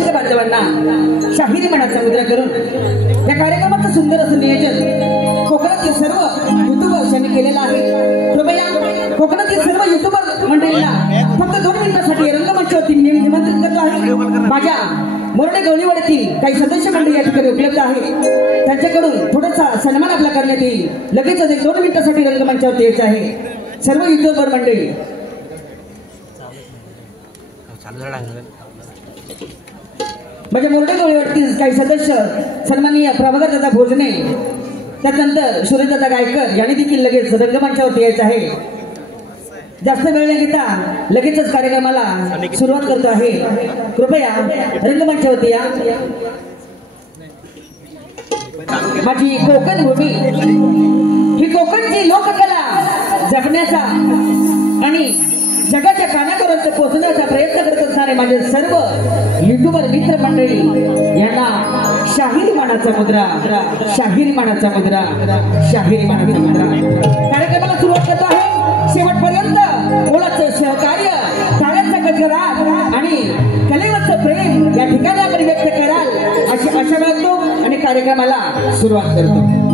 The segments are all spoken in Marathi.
प्रेक्षक बांधवांना शाहिरी मनाचा मुद्रा करून या कार्यक्रमाचं सुंदर असं नियोजन कोकणातील सर्व युट्यूबर्सनी केलेलं आहे। कृपया कोकणातील सर्व युट्यूबर मंडळींना फक्त 2 मिनिटांसाठी रंगमंचावरती निमंत्रित करतो आहे। माझ्या मोरडे गवळीवाडीतील काही सदस्य मंडळी या ठिकाणी उपलब्ध आहे, त्यांच्याकडून थोडासा सन्मान आपला करण्यात येईल। लगेच 2 मिनिटांसाठी रंगमंचावरती यायचं आहे सर्व युट्यूबर मंडळी। माझ्या मोरडे गवळीवाडीतील काही सदस्य सन्माननीय प्रभाकर दादा भोजने, त्यानंतर सूर्यदादा गायकर यांनी देखील लगेच रंगमंचावरती यायचं आहे। जास्त वेळ न घेता लगेचच कार्यक्रमाला सुरुवात करतो आहे। कृपया रंगमंचावरती या। माझी कोकण भूमी ही कोकणची लोककला जपण्याचा आणि जगाच्या कानापर्यंत पोहोचण्याचा प्रयत्न करत असणारे माझे सर्व युट्यूबर मित्र मंडळी यांना शाहिरी मानाचा मुद्रा, शाहिरी मानाचा मुद्रा, शाहिरी मानाचा मुद्रा कार्यक्रमाला सुरुवात करतो आहे। शेवटपर्यंत मुलाचं सहकार्य, टाळ्यांचा गजरात आणि कलेवरचं प्रेम या ठिकाणी आपण व्यक्त कराल अशी आशा बाळगतो आणि कार्यक्रमाला सुरुवात करतो।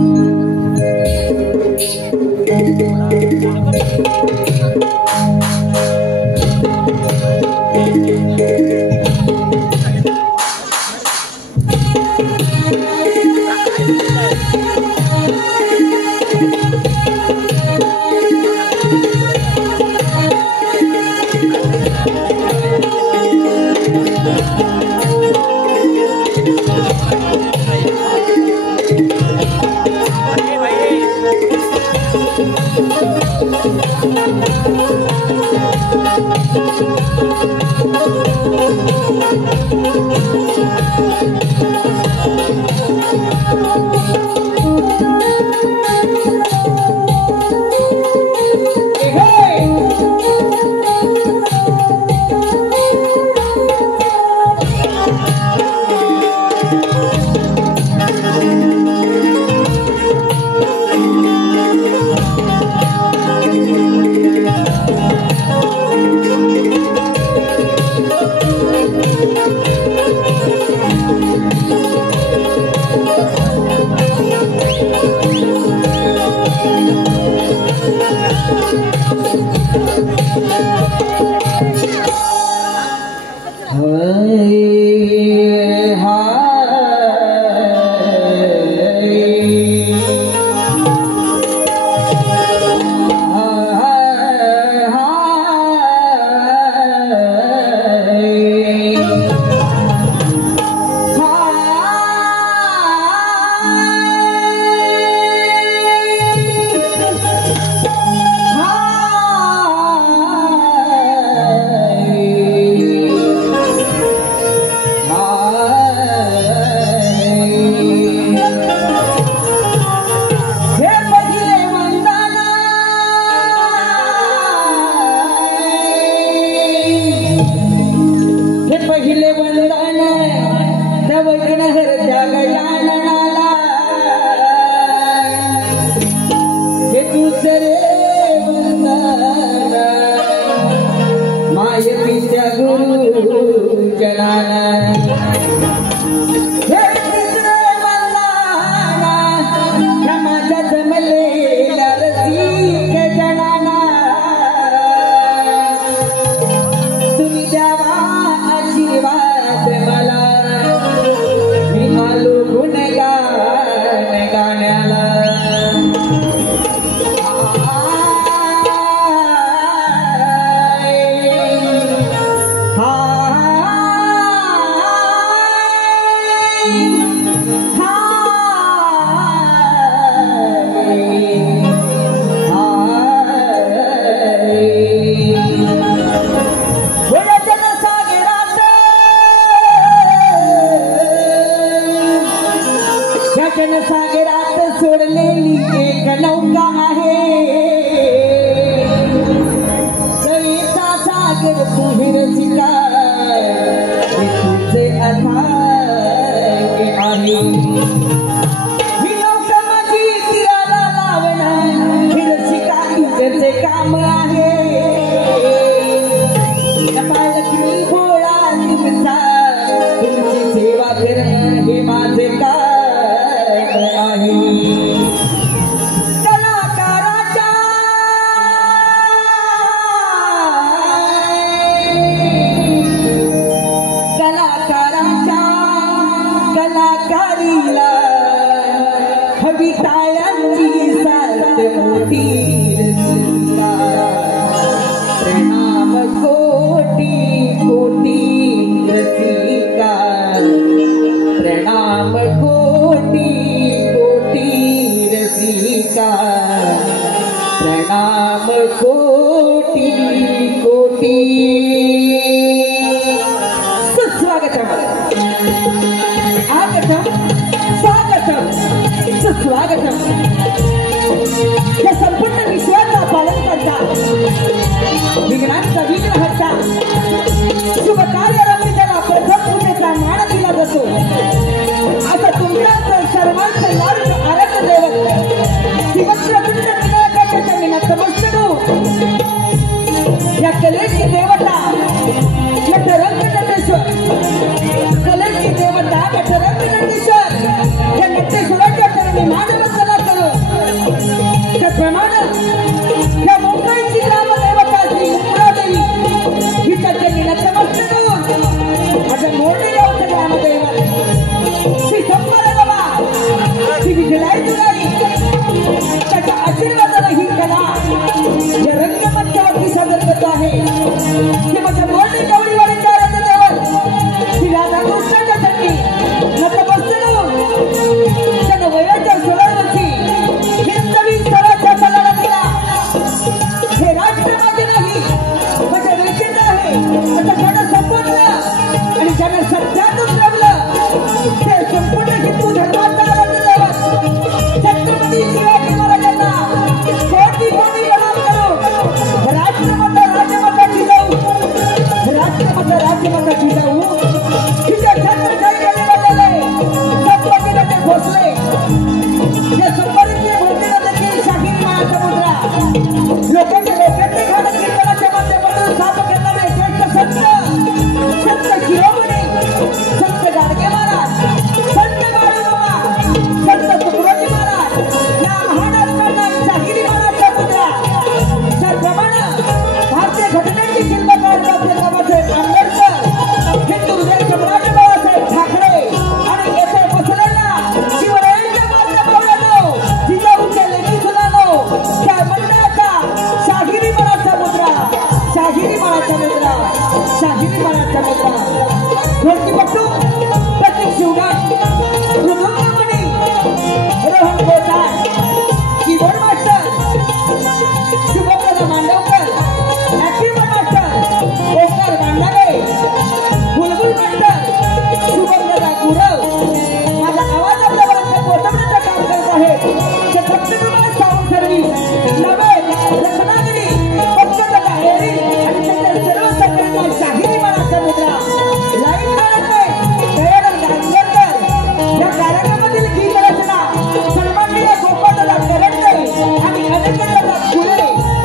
वारीला हवी टाळ्यांची साथ मोठी रसिका प्रणाम कोटी कोटी रसिका प्रणाम कोटी कोटी रसिका प्रणाम कोटी कोटी सुस्वागतम आगतम स्वागतम सुस्वागतम या संपूर्ण विश्वाचा पालन करता विघ्नांचा विघ्न हरता शुभ कार्य रंगीला प्रथम पूजेचा मान दिला जातो आता तुमच्या सर्वांचे लाडक आराध्य दैवत शिवप्रभूंच्या विनायकाच्या जमिनात नमस्कार या कलेची देवता या नटेश्वर कलेची देवता नटेश्वर या नटेश्वराच्या चरणी मानवंदना करो त्याप्रमाणे या मुंबईची ग्रामदेवता श्री मुंब्रादेवी हिच्या जमिनात नमस्कार माझ्या मोडलेल्या होत्या ग्रामदेवत श्री संपरे बाबा श्री विजयाई दुराई त्याच्या आशीर्वादाने ही कला या रंगमंचावरती सादर करत आहे की माझ्या मोडली गवळीवाडी चाराचं देवळ श्री राधाकृष्णाच्या चरणी नतमस्तक त्यानं वयाच्या 16 वर्षी हिंदवी स्वराच्या कलाला दिला हे राष्ट्र माझे नाही माझ्या वेचेचं आहे आता ज्यानं संपवलं आणि ज्यानं सत्यातच रमलं ते संपूर्ण हिंदू धर्माचा आराध्य दैवत छत्रपती शिवाजी महाराजांना कोटी कोटी प्रणाम करो राष्ट्रमाता राजमाता जिजाऊ राष्ट्रमाता राजमाता जिजाऊ तिच्या छत्रछायेखाली बसलेले संपत्तीचे भोसले या संपत्तीचे भोसलेला देखील शाहीर माळाचा मुद्रा लोकांच्या खाणं कीर्तनाच्या माध्यमातून साथ घेणारे श्रेष्ठ संत शिरोमणी संत गाडगे महाराज संत बाळूमामा संत तुकडोजी महाराज या महान आत्म्यांना शाहिरी माळाचा मुद्रा त्याप्रमाणे भारतीय घटनेची शिल्पकार डॉक्टर बाबासाहेब आंबेडकर हिंदू हृदय सम्राट बाळासाहेब ठाकरे आणि येथे बसलेल्या शिवरायांच्या माध्यमावरनो जिजाऊच्या लेखी सुनानो त्या मंडळाचा शाहिरी माळाचा मुद्रा शाहिरी माळाचा मुद्रा शाहिरी माळाचा मुद्रा ढोलकीपट्टू प्रतीक शिवगाण मृदुंगमणी Rohan Gosal keyboard master Shubhprada Mandavkar active master Omkar Mandage बुलबुल मास्टर शुभप्रदा गुरव माझा आवाज आपल्यापर्यंत पोहोचवण्याचं काम करत आहे ते फक्त तुम्हाला साऊंड सर्व्हिस नवे रत्नागिरी पंचगंगा एरी आणि त्याच्या सर्व सगळ्यांना शाहिरी माळाचा मुद्रा लाईन काढते दयानंद गांजरकर या कार्यक्रमातील गीत रचना सन्माननीय गोपालदादा करंडे आणि अनंतदादा फुले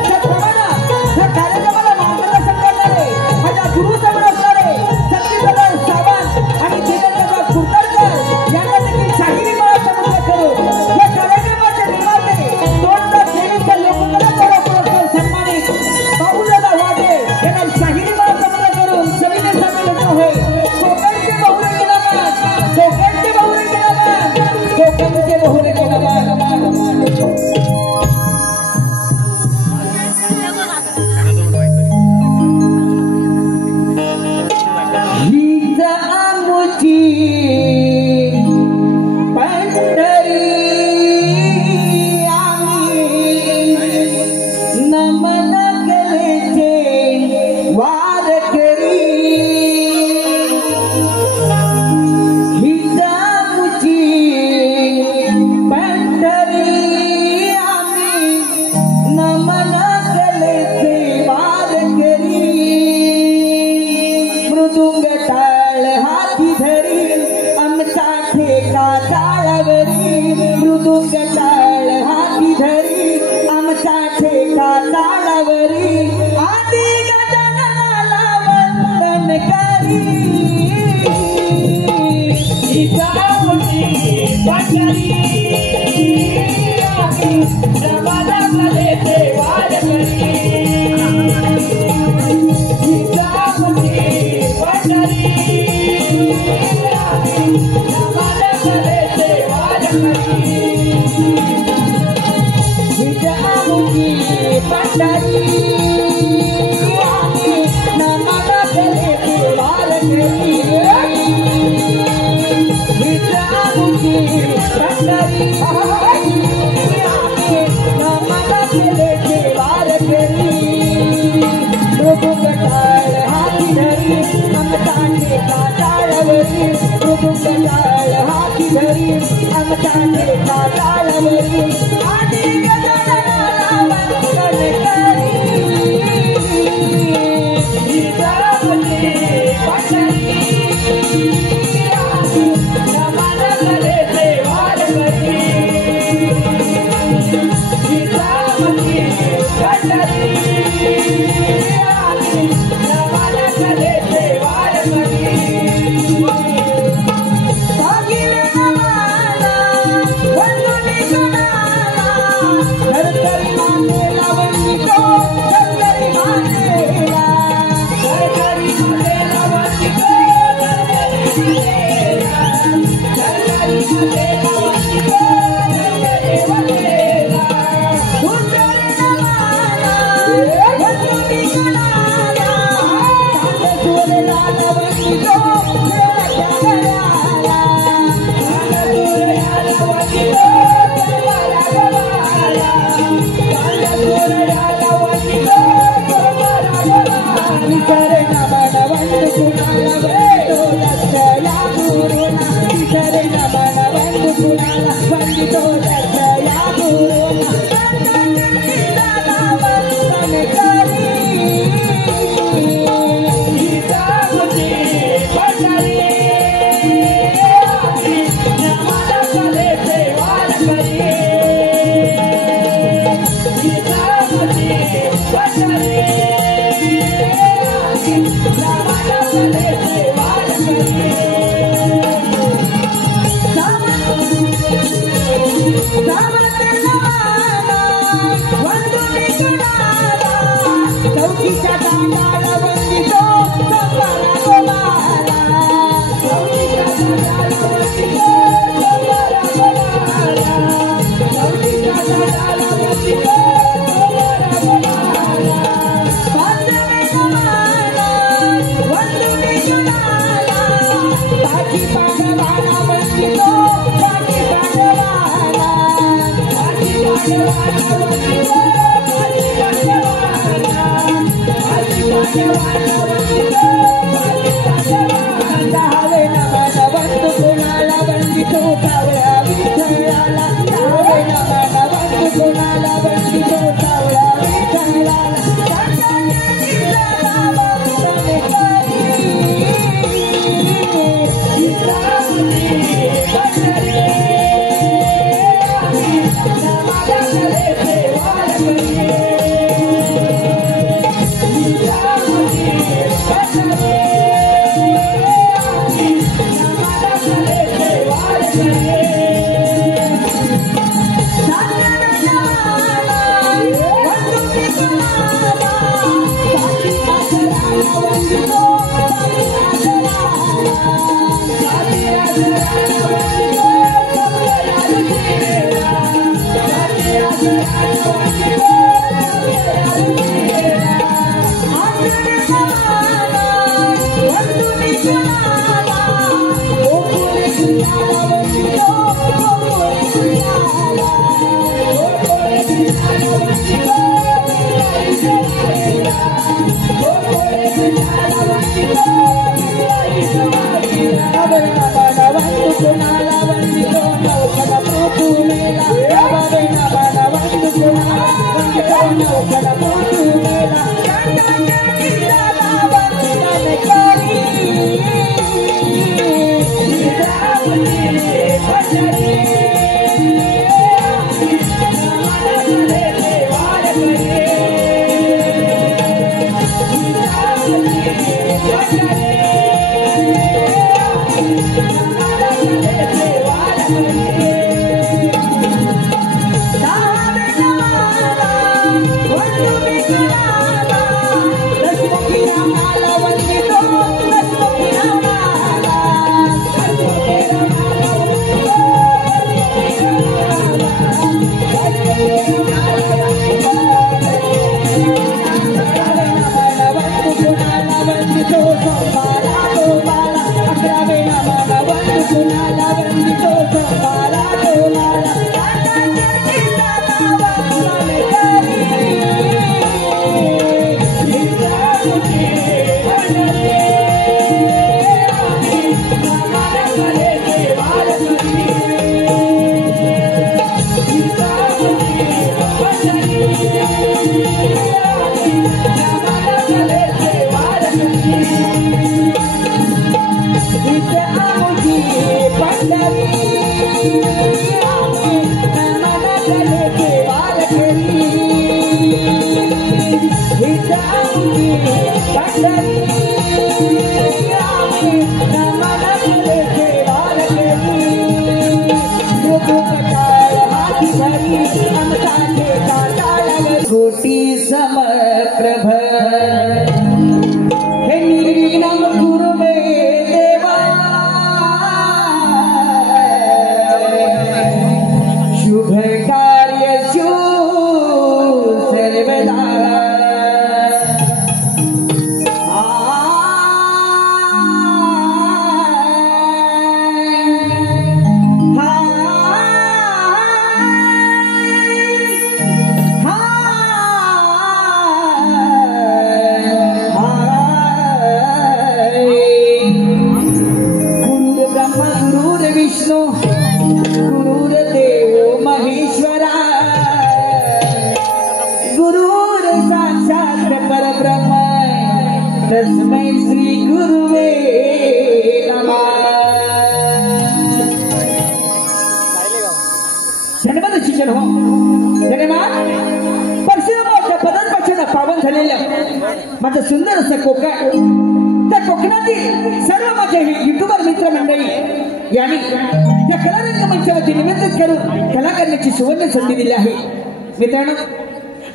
त्याप्रमाणे या कार्यक्रमाला मार्गदर्शन करणारे माझ्या गुरु समोर असणारे सतीदादा सावंत आणि जितेंद्रदादा कुलकर्णी यांना देखील शाहिरी माळाचा मुद्रा करू या कार्यक्रमाचे निर्माते तोंडदार देवीचा लोककला पुरस्कार सन्मानित बाबूदादा वाटे यांना शाहिरी माळाचा मुद्रा करून सविनय संमेलन आहे कोकणचे बहुरे गिनामान कोकणचे बहुरे गिनामान कोकणचे बहुरे गिनामान हीच आमुची पंढरी आम्ही नमन कलेचे वारकरी हीच आमुची पंढरी आम्ही नमन कलेचे वारकरी मृदुंग टाळ हाती धरी आमचा ठेका ताळावरी मृदुंग टाळ हाती धरी आमचा ठेका ताळावरी आदि गजाननाला वंदन करी जिजाऊची पंढरी नमन कलेचे वारकरी जिजाऊची पंढरी नमन कलेचे कुणाला वंदितो संपाला डोलाला कोटी समप्रभ हे निर्विघ्नं कुरु मे देवा शुभ कार्येषु सर्वदा गुरुर्देव महेश्वरा गुरुर साक्षात परब्रह्म तस्मै श्री गुरुवे नमः। धन्यवाद शिक्षण हो धन्यवाद। परशुरामाच्या पदांपासून पावन झालेल्या माझं सुंदर असं कोकण त्या कोकणातील सर्व माझे युट्यूबर मित्र मंडळी यांनी या कलारंग मंचावरती निमंत्रित करून कला करण्याची सुवर्ण संधी दिली आहे। मित्रांनो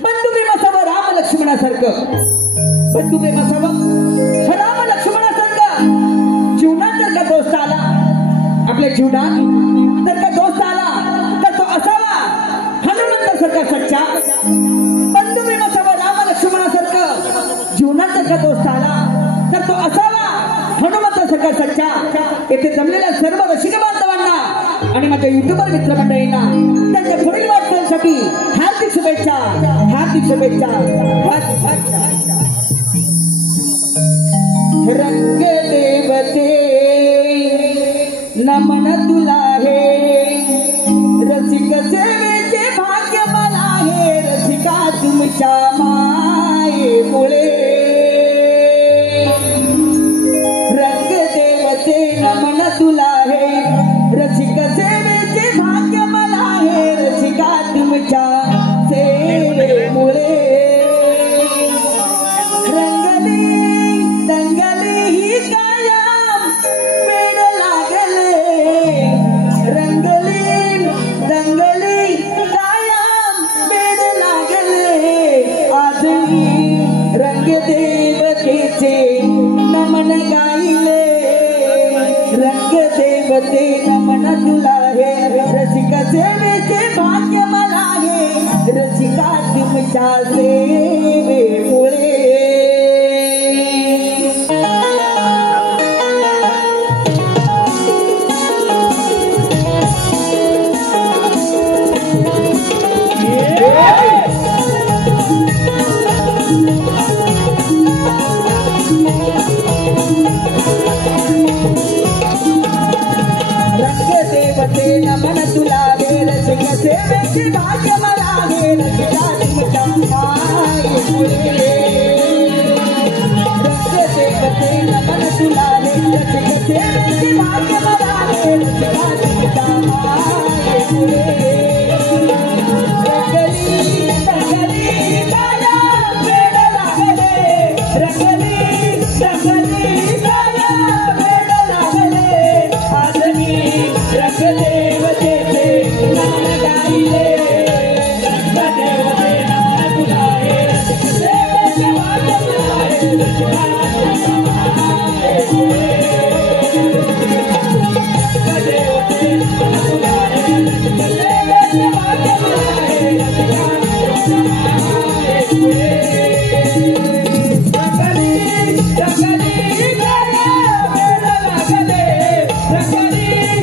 बंधू प्रेम असावं राम लक्ष्मणासारखं बंधू प्रेम असावं राम लक्ष्मणासारखं जीवनात जर का दोस्त आला आपल्या जीवनात जर का दोस्त आला तर तो असावा हनुमंतासारखा सच्चा। बंधू प्रेम असावं राम लक्ष्मणासारखं जीवनात जर का दोस्त आला तर तो असावा हनुमंतासारखा सच्चा। येथे जमलेल्या सर्व रसिक बांधवांना आणि माझ्या युट्यूबर मित्रमंडळींना त्यांच्या पुढील वाटचालीसाठी हार्दिक शुभेच्छा हार्दिक शुभेच्छा। रंग देवते नमन तुला हे रसिक सेवेचे भाग्य मला हे रसिका तुमच्या मायेमुळे नमन तुला हे रसिक सेवेचे भाग्य मला हे रसिका तुमच्या सेवेमुळे रंगली दंगली ही कायम वेड लागले रंगली दंगली कायम वेड लागले आज मी रंग देवतेचे नमन गाईले रंग देवते नमन तुला हे रसिक सेवेचे भाग्य मला हे रसिका तुमच्या सेवेमुळे। नमन तुला हे रसिक सेवेचे भाग्य मला हे रसिका तुमच्या मायेमुळे रंग देवते नमन तुला हे रसिक सेवेचे भाग्य मला हे रसिका तुमच्या मायेमुळे रंगली रंगली काया वेड लागले रंगली रंगली काया वेड लागले आज मी रंग देवतेचे नाम गाईले रंग देवते नमन तुला हे रसिक सेवेचे भाग्य मला हे रसिका रंगली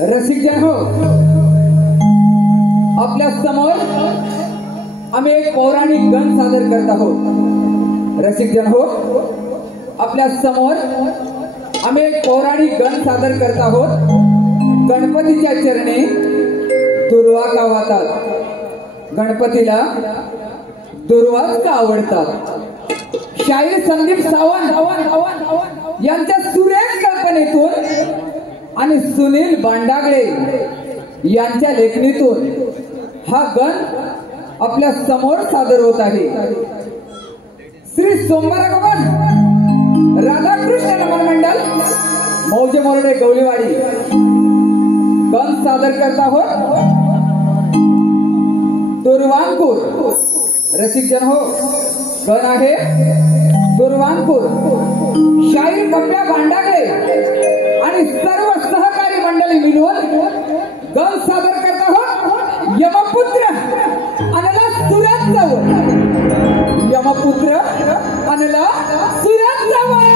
रसिक जन हो, आपल्या समोर आम्ही एक पौराणिक गण सादर करत आहोत। रसिक जन हो, आपल्या समोर आम्ही एक पौराणिक गण सादर करत आहोत। गणपतीच्या चरणी दुर्वा का वाहतात, गणपतीला दुर्वाच का आवडतात। शाहीर संदीप सावंत यांच्या सुरेख कल्पनेतून आणि सुनील बांडागळे यांच्या लेखणीतून हा गण आपल्या समोर सादर होत आहे। श्री सोमवारगमन राधाकृष्ण नमन मंडल मौजे मोरडे गवळीवाडी गण सादर करत आहोत। दुर्वांकुर, रसिक जन हो, गण आहे दुर्वांकुर। शाहीर बप्प्या भांडागळे आणि सर्व सहकारी मंडळी मिळून गण सादर करत आहोत। यमपुत्र अनला सुरत जावं, यमपुत्र अनला सुरत जावं।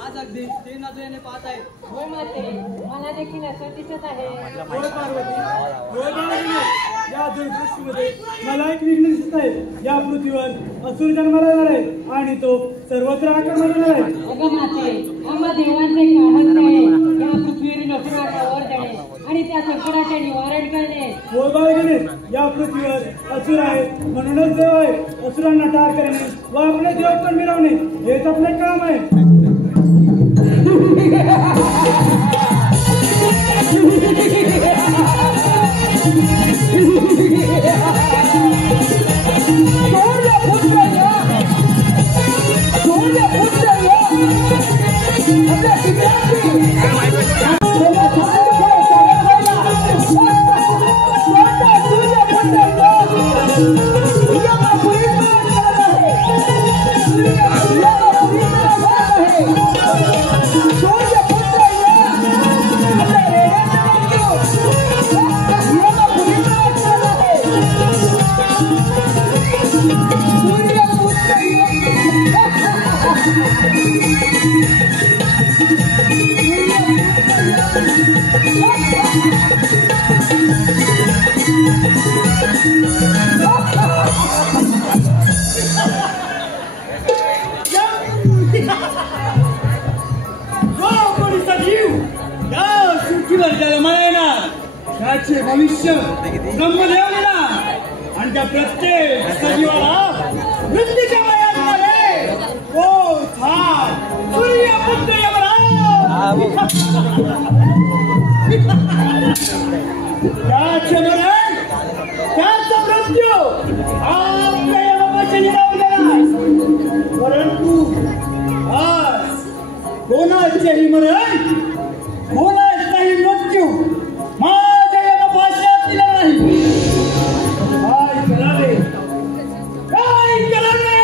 आज अगदी ते नजरेने पाहत आहे। होय माते, मला देखील असं दिसत आहे। होय पार्वती, होय पार्वती, या दूरदृष्टीमध्ये मला एक विघ्न दिसत आहे। या पृथ्वीवर असुर जन्माला येणार आहे आणि तो सर्वत्र आक्रमण करणार आहे। अगं माते, आम्हा देवांचे कारण आहे या पृथ्वीवरील असुराचा वर जाणे आणि त्या संकटाचे निवारण करणे। होय बाळगणे, या पृथ्वीवर असुर आहे म्हणूनच देव आहे। असुरांना ठार करणे व आपले देव पण मिळवणे हेच आपले काम आहे। भविष्य ब्रह्मदेव दिला आणि त्या प्रत्येक सजीवाला मृत्यूच्या वयामध्ये ओ था सूर्यपुत्र यमराज त्याचे मरण त्याचा मृत्यू आपल्या यमवचनी लावलेला परंतु आज कोणाचेही मरण कोणाचाही मृत्यू माझ्या यमभाषेत दिला नाही. काय करावे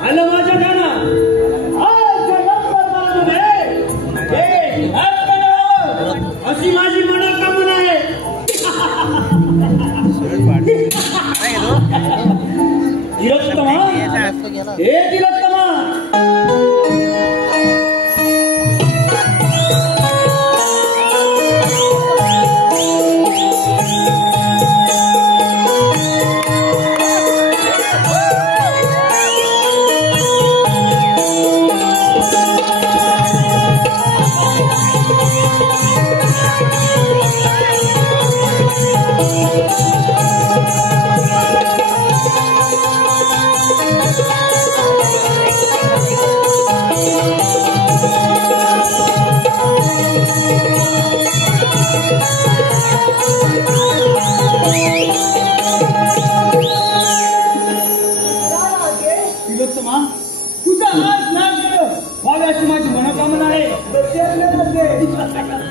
आलं माझ्या ध्याना आज अशी माझी मनोकामना आहे. तिलोत्तमा हे तिलोत्तमा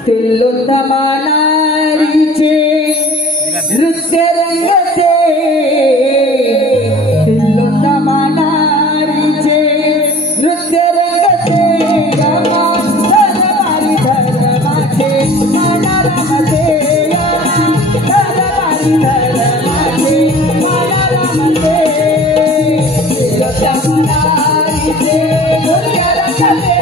तिलोत्तमा नारीचे नृत्य रंगते तिलोत्तमा नारीचे नृत्य रंगते धरवारी धर्माचे मना रमते धरवारी धर्माचे मना रमते तिलोत्तमा नारीचे नृत्य रंगते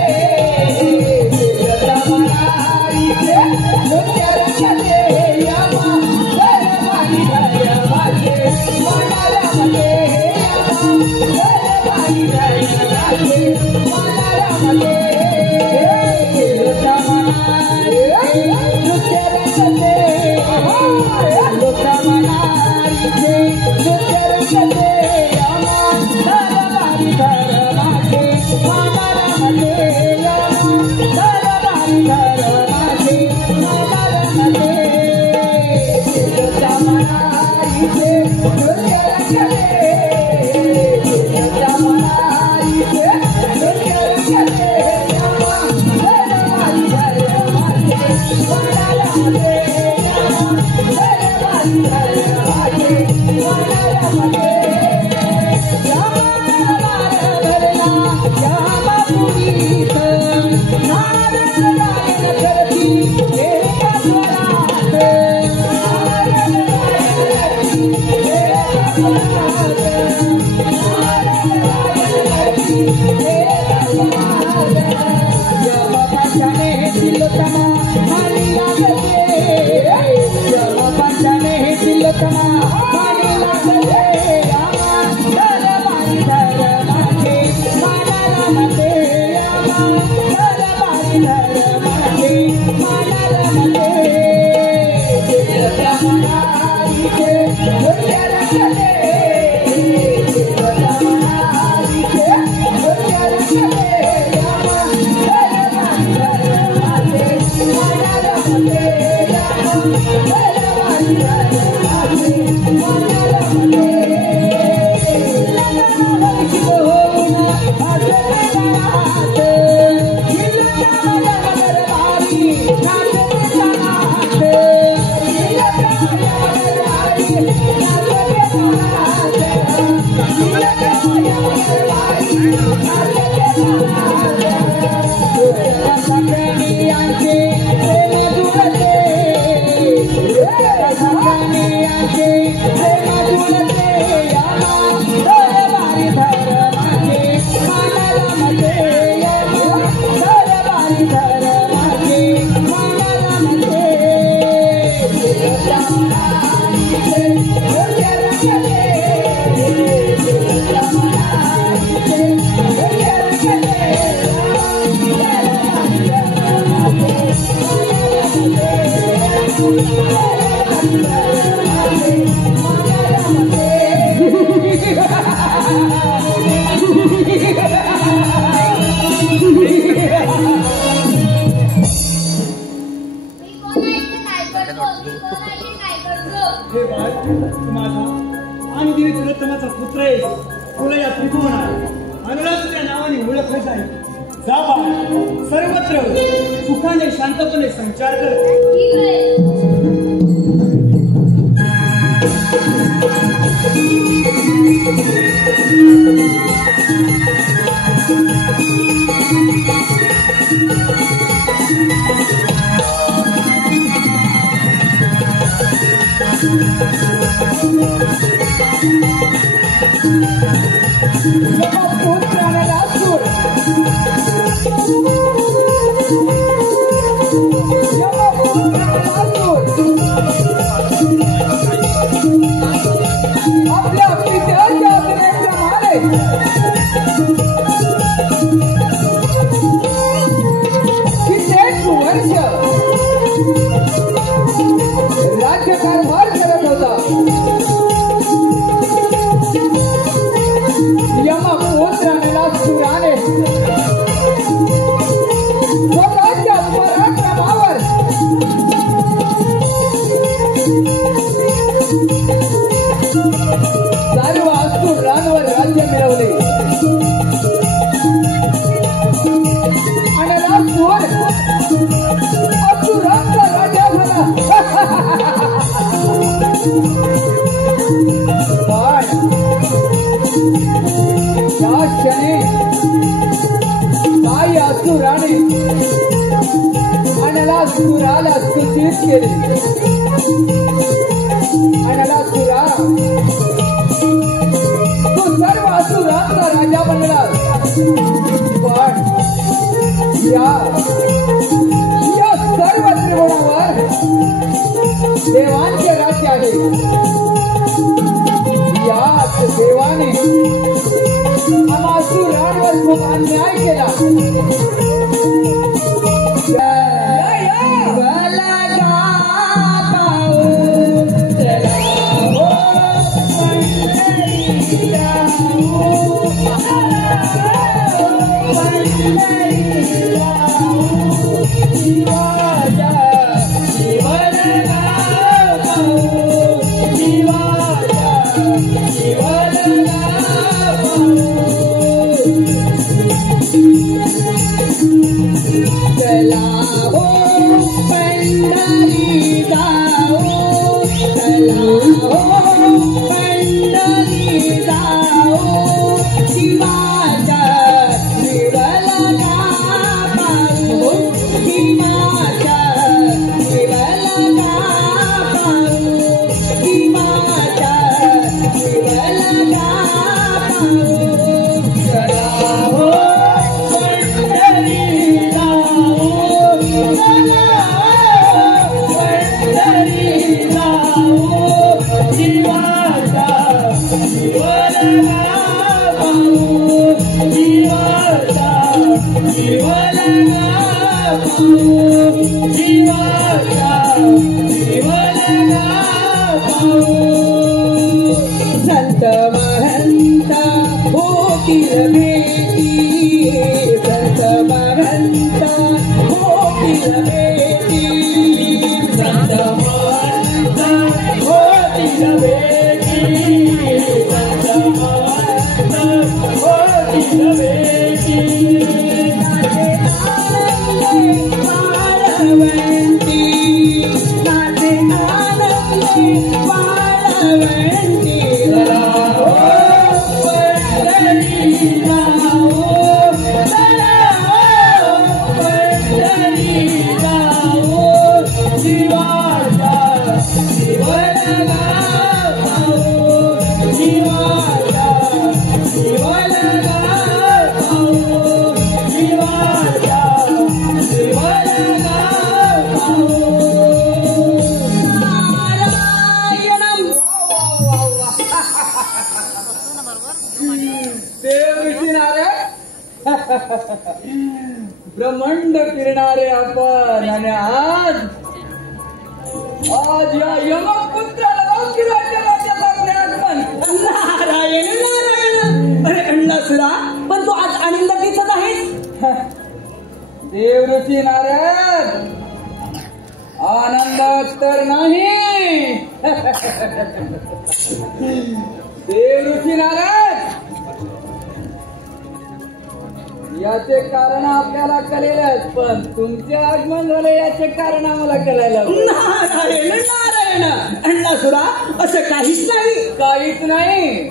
हे बाळ तू माझा आणि तिने तिलोत्तमाचा पुत्र आहे. तुला या त्रिभुवनात अनुराग तुझ्या नावाने ओळखलं आहे. जा बाळ सर्वत्र सुखाने शांतपणे संचार कर. आपल्या पित्याच्या आज्ञेप्रमाणे कित्येक वर्ष राज्यकारभार करत होता. यमपुत्राला सुराने स्वतःच्या पराक्रमावर सर्व असुरांवर राज्य मिळवले आणि राजूर असुरांचा राजा झाला. पण त्या क्षणी काही असुराने अनलासुराला सूचित केले. अनलासुरा तो सर्व असुरांचा राजा बनला. पण या सर्व त्रिभुवनावर देवांचे राज्य आहे. याच देवाने अमासुरांवर खूप अन्याय केला. संत महंत होतील भेटी. संत महंत होतील भेटी. संत महंत होतील भेटी. संत महंत होतील भेटी. वाळवंती नाचे आनंदी वाळवंती. राहो पंढरी राहो पंढरी राहो जीवाचा जीवलगा भाऊ. जीवाचा जीवलगा भाऊ. जीवाचा जीवलगा भाऊ. देव विचिनारे ब्रह्मांड फिरणारे आपण आणि आज आज या यमपुत्राला राज्याचं आपले आगमन. नारायण नारायण. अरे अण्णासुरा, पण तू आज आनंदात दिसत आहेस. देवऋषी नारद, आनंदात तर नाही. देवऋषी नारद, याचे कारण आपल्याला कळेलच, पण तुमचे आगमन झाले याचे कारण आम्हाला कळायला हवं. नारायण नारायण. अण्णासुरा, असं काहीच नाही. काहीच नाही.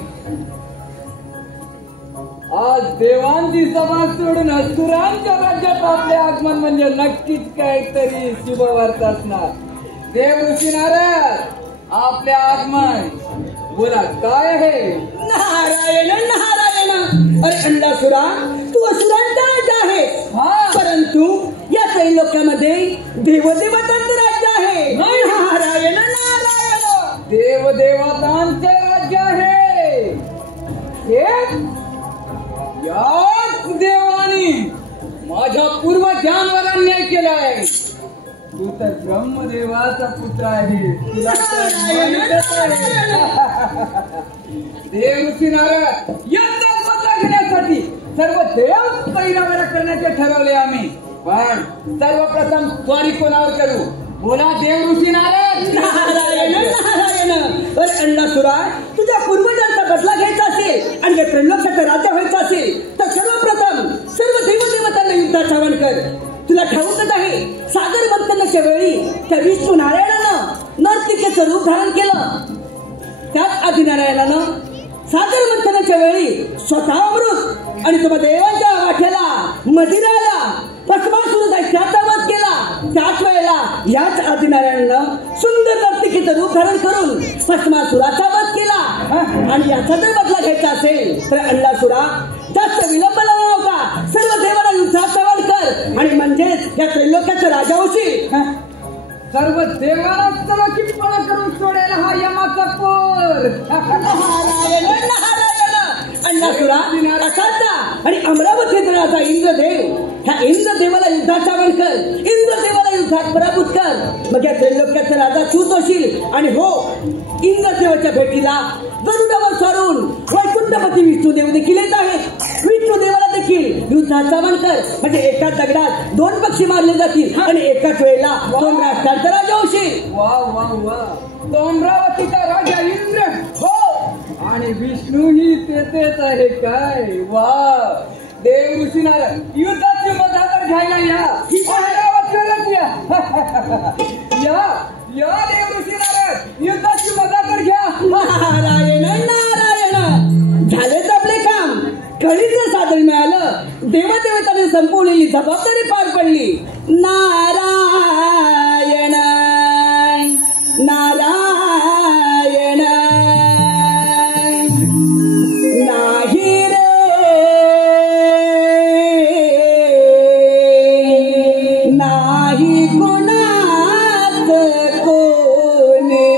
आज देवांची सभा सोडून असुरांच्या राज्यात आपले आगमन म्हणजे नक्कीच काहीतरी शुभवार्त असणार. देवऋषी नारद, आपले आगमन बोला काय आहे. नारायण नारायण. अरे अण्णासुरा, तू असुरांचा राजा आहेस. हा. परंतु या त्रैलोक्यामध्ये देवदेवतांचं राज्य आहे. नारायण नारायण. देवदेवतांचे राज्य आहे. हे याच देवानी माझ्या पूर्वजांवर अन्याय केलाय. तू तर ब्रह्मदेवाचा पुत्र आहे. तुला तर माहीतच आहे. देवऋषी नारद, युद्धात बदला घेण्यासाठी सर्व देव पैरावरा करण्याचे ठरवले आम्ही. पण सर्वप्रथम स्वारी कोणावर करू. बोला देवऋषी नारद. नारायण नारायण. अरे अण्णासुरा, तुझ्या पूर्वजांचा बदला घ्यायचा असेल आणि या त्रैलोक्याचं राज्य व्हायचं असेल तर सर्वप्रथम सर्व देवदेवतांना युद्धात आवाहन कर. तुला ठाऊकच आहे, सागर मंथनाच्या वेळी त्या विष्णू नारायणानं नर्तिकेचं रूप धारण केलं. त्याच आदिनारायणानं सागर मंथनाच्या वेळी स्वतः अमृत आणि तुम्हा देवांच्या वाट्याला मदिराला भस्मासुर दैत्याचा वध केला. त्याच वेळेला याच आदिनारायणानं सुंदर नर्तिकेचं रूप धारण करून भस्मासुराचा वध केला. आणि याचा जर बदला घ्यायचा असेल तर अण्णासुरा, जास्त विलंब न होता सर्व देवाला युद्धात आवाहन कर आणि म्हणजेच या त्रैलोक्याचं राजा होशील. सर्व देवाला चला चिपळा करून सोडायला हा यमाचा पोर. नारायण नारायण. अण्णासुरा, असाचा आणि अमरावतीचा राजा इंद्रदेव, ह्या इंद्रदेवाला युद्धात आवाहन कर. इंद्रदेवाला युद्धात पराभूत कर. मग या त्रैलोक्याचा राजा तूच होशील. आणि हो, इंद्रदेवाच्या भेटीला गरुडावर सारून वैकुंठपती विष्णुदेव देखील येत आहेत. विष्णुदेवाला देखील युद्धाचा आवाहन कर. म्हणजे एकाच दगडात दोन पक्षी मारले जातील आणि एकाच वेळेला दोन राष्ट्रांचा राजा होशील. वा वा वा. तो अमरावतीचा राजा इंद्र. हो. आणि विष्णू ही तेथेच आहे काय. वा. देवऋषी नारद, युद्धाची मजा तर घ्यायला या. अमरावतीवरच या. या या देवऋषी नारद, युद्धाची मजा तर घ्या. नारायण नारायण. झालेच आपले काम. खरीच साधन मिळालं. देवदेवताने संपवलेली जबाबदारी पार पडली. नारायण नारायण. नाही रे नाही कोणात कोणी.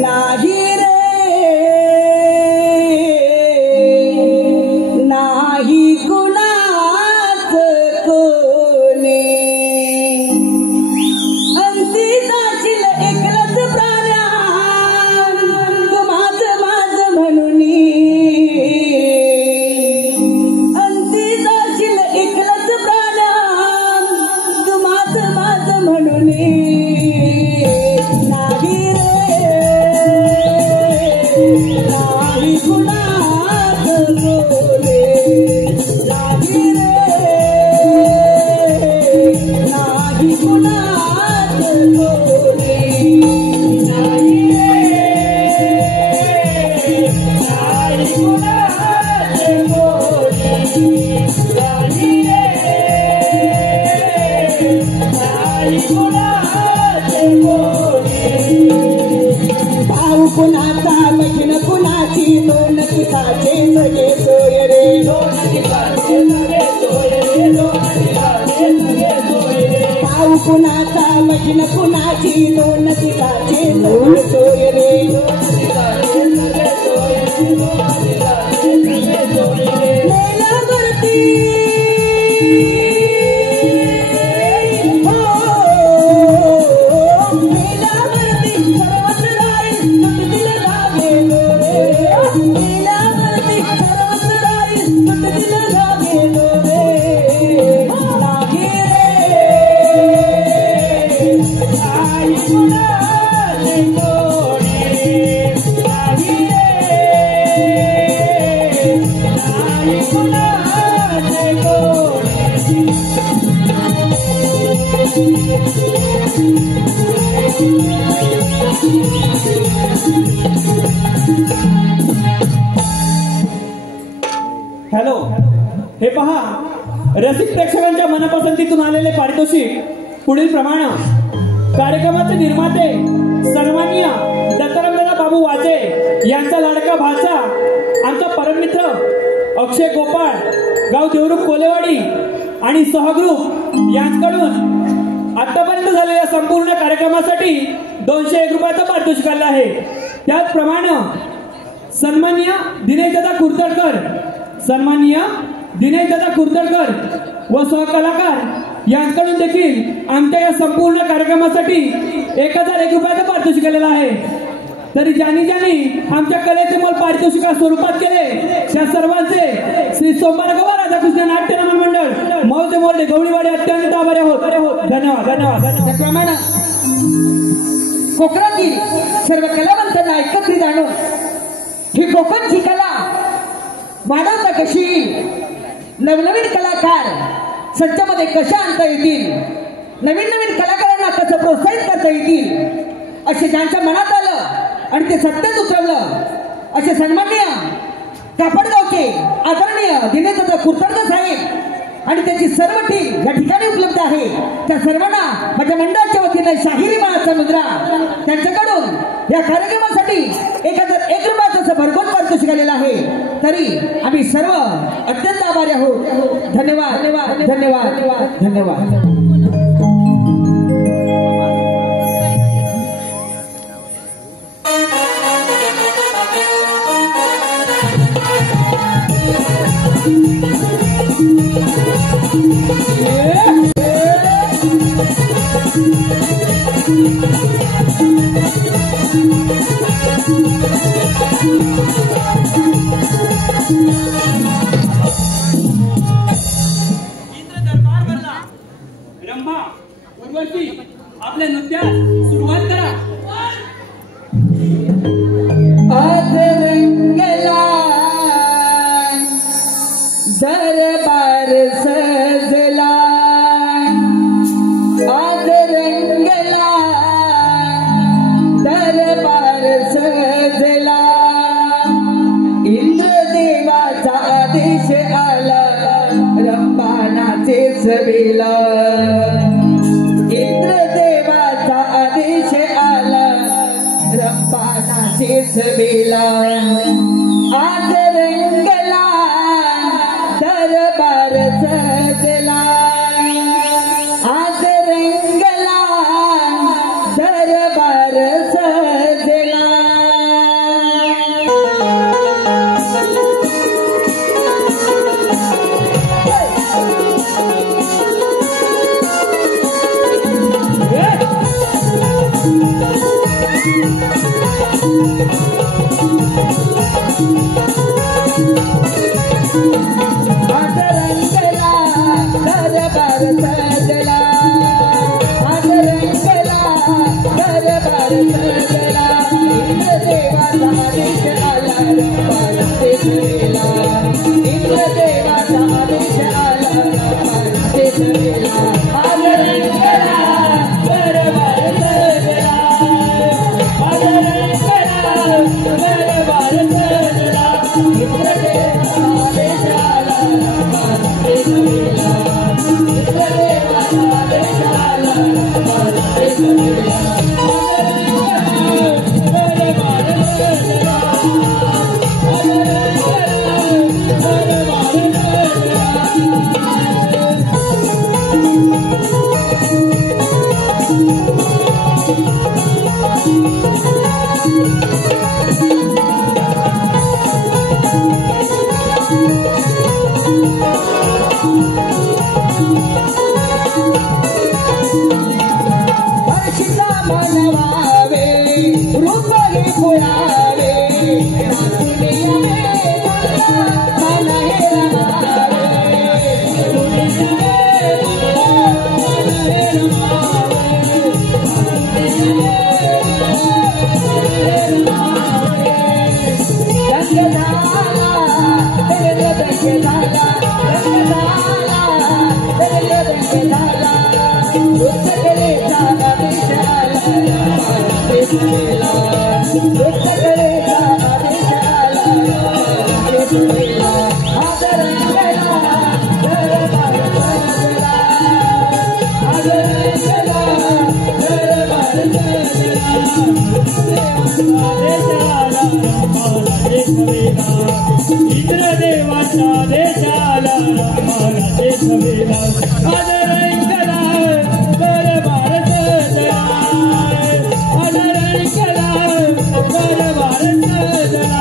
नाही रे नाही कोणात कोणी. अंती जाशील एकलच प्राण्या, तू माझं माझं म्हणून. अंती जाशील एकलच प्राण्या, तू माझं माझं म्हणून. नाही रे नाही कुणात कोणी. नाही रे नाही कुणात कोणी. नाही रे नाही कुणात कोणी. नाही रे नाही कुणात कोणी. भाऊ कुणाचा बहीण कुणाची, दोन पिकाचे सगळे सोय रे. दोन पिकाचे सगळे सोय रे. दोन पिकाचे सगळे सोय रे. भाऊ कुणाचा बहीण कुणाची, दोन पिकाचे सगळे सोय रे. दोन पिकाचे सगळे सोय रे. दोन पिकाचे सगळे सोय रे. लेलावरती हो हॅलो, हे पहा, रसिक प्रेक्षकांच्या मनपसंतीतून आलेले पारितोषिक पुढील प्रमाणे. कार्यक्रमाचे निर्माते सन्माननीय दत्तारामदादा बाबू वाजे यांचा लाडका भाचा आमचा परममित्र अक्षय गोपाळ, गाव देवरुख कोलेवाडी आणि सहग्रुप यांच्याकडून आतापर्यंत झालेल्या संपूर्ण कार्यक्रमासाठी 201 रुपयाचं पारितोषिक आलं आहे. त्याचप्रमाणे सन्माननीय दिनेशदादा कुर्तडकर व सहकलाकार यांच्याकडून देखील आमच्या या संपूर्ण कार्यक्रमासाठी 1001 रुपयाचं पारितोषिक आलेलं आहे. तरी ज्यांनी आमच्या कलेचे मोल पारितोषिका स्वरूपात केले त्या सर्वांचे श्री सोमवारगाव राधाकृष्ण नाट्य रमण मंडळ मौजे मोर्डे गवळीवाडी अत्यंत आभारी आहोत. धन्यवाद. त्याप्रमाणे कोकणातील सर्व कलावंतांना एकत्रित आणून ही कोकणची कला वाढवता कशी येईल, नवनवीन कलाकार संचामध्ये कशा आणता येतील, नवीन कलाकारांना कसं प्रोत्साहित करता येतील असे ज्यांच्या मनात आलं आणि ते सत्तेत उतरवलं असे सन्माननीय कापडगावचे आदरणीय दिनेशदादा कुर्तडकर साहेब आणि त्याची सर्व टीम या ठिकाणी उपलब्ध आहे. त्या सर्वांना माझ्या मंडळाच्या वतीने शाहिरी माळाचा मुद्रा त्यांच्याकडून या कार्यक्रमासाठी 1001 रुपयाचं भरघोस पारितोषिक आलेलं आहे. तरी आम्ही सर्व अत्यंत आभारी आहोत. धन्यवाद. ब्रह्मा उर्वशी आपल्या नृत्यास सुरुवात करा. आज रंगला दरबार सजला, आज रंगला दरबार सजला, इंद्रदेवाचा आदेश आला रंभानाचे सवेला, इंद्रदेवाचा आदेश आला रंभानाचे सवेला, आज रंगला दरबार सजला, आज रंगला दरबार सजला. आज रंगला दरबार सजला, आज रंगला दरबार सजला, इंद्रदेवाचा आदेश आला रंभानाचे सवेला, इंद्रदेवाचा आदेश आला रंभानाचे सवेला, आज रंगला दरबार सजला, आज रंगला दरबार सजला, इंद्रदेवाचा आदेश आला रंभानाचे सवेला, इंद्रदेवाचा आदेश आला रंभानाचे सवेला, दरबार सजला, दरबार हर्षिता मनवावे रूपही फुलावे, मन हे रमावे, रंग झाला रंग झाला, रंग झाला रंग झाला, इंद्रदेवाच्या देशाला रामाचे सवेला आदर ऐकला दरबार सजला आदर ऐकला दरबार सजला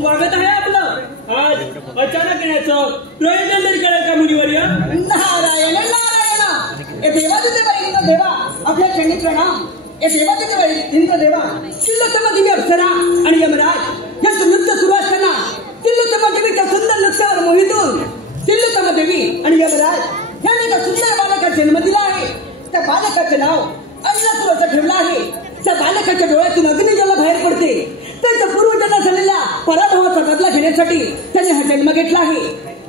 स्वागत आहे आपलं. आज अचानक येण्याचं प्रयोजन तरी कळेल का मुनिवर्य? नारायण नारायण. ए देवादिदेवा इंद्र देवा आपल्या चरणी प्रणाम. ए देवादिदेवा इंद्र देवा तिलोत्तम देवी अप्सरा आणि यमराज यांचं नृत्य सुरू असताना तिलोत्तम देवीच्या सुंदर नृत्यावर मोहित होऊन तिलोत्तम देवी आणि यमराज यांनी एका सुंदर बालकाचा जन्म दिला आहे. त्या बालकाचे नाव अन्नपूर्वचं ठेवलं आहे. त्या बालकाच्या डोळ्यातून अग्नी ज्याला बाहेर पडते त्यांच्या पूर्वजांना झालेल्या पराभवाचा बदला घेण्यासाठी त्याने हा जन्म घेतला आहे.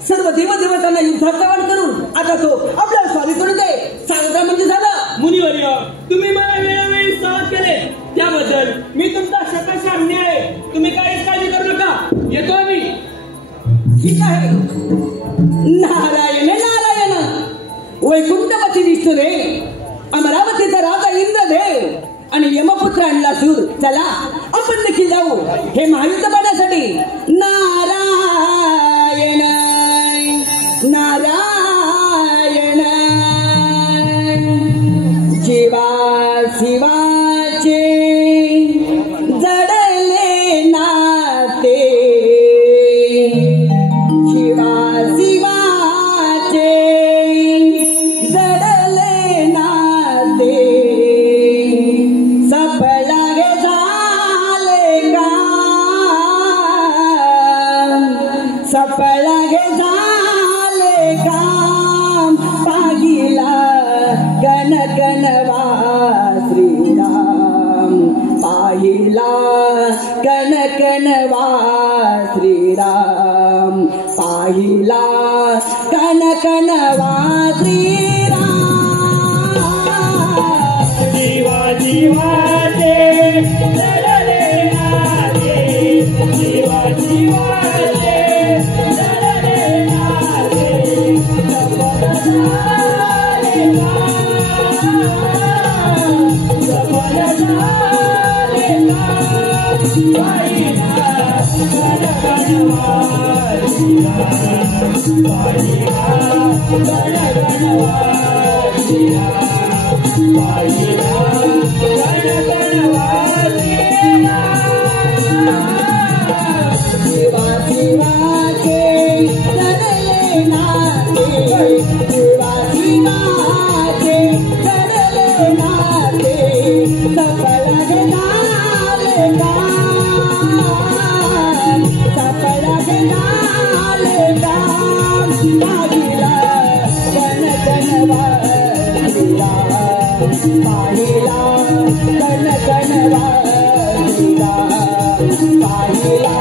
सर्व देवदेवतांना युद्धात जवळ करून आता तो आपल्याला स्वारी करून दे सांगता म्हणजे झालं. मुनिवर्य तुम्ही मला वेळोवेळी साथ केले त्याबद्दल मी तुमचा शतशः ऋणी आहे. तुम्ही काहीच काळजी करू नका. येतो आम्ही. ठीक आहे. नारायण नारायण. वैकुंठपती दिसतो रे अमरावतीचा राजा इंद्रदेव आणि यमपुत्र आणला सूर. चला आपण देखील हे महायुद्ध करण्यासाठी नारायण नारायण जीवा शिवाचे जडले नाते शिवा शिवाचे जडले नाते सफला गे झाले काम सफला गे झाले काम पाहिला गण गणवा श्रीराम पाहिला गण गणवा श्रीराम पाहिला गण गणवा श्रीराम जीवा जीवाचे जडले नाते जीवा जीवाचे जडले नाते सफल झाले सफल झाले पाहिला गण गणवा श्रीराम पाहिला गण गणवा श्रीराम पाहिला गण गणवा जीवा शिवाचे जडले नाते जीवा शिवाचे जडले नाते सफल झाले काम सफल झाले काम पाहिला गण गणवा श्रीराम पाहिला गण गणवा श्रीराम पाहिला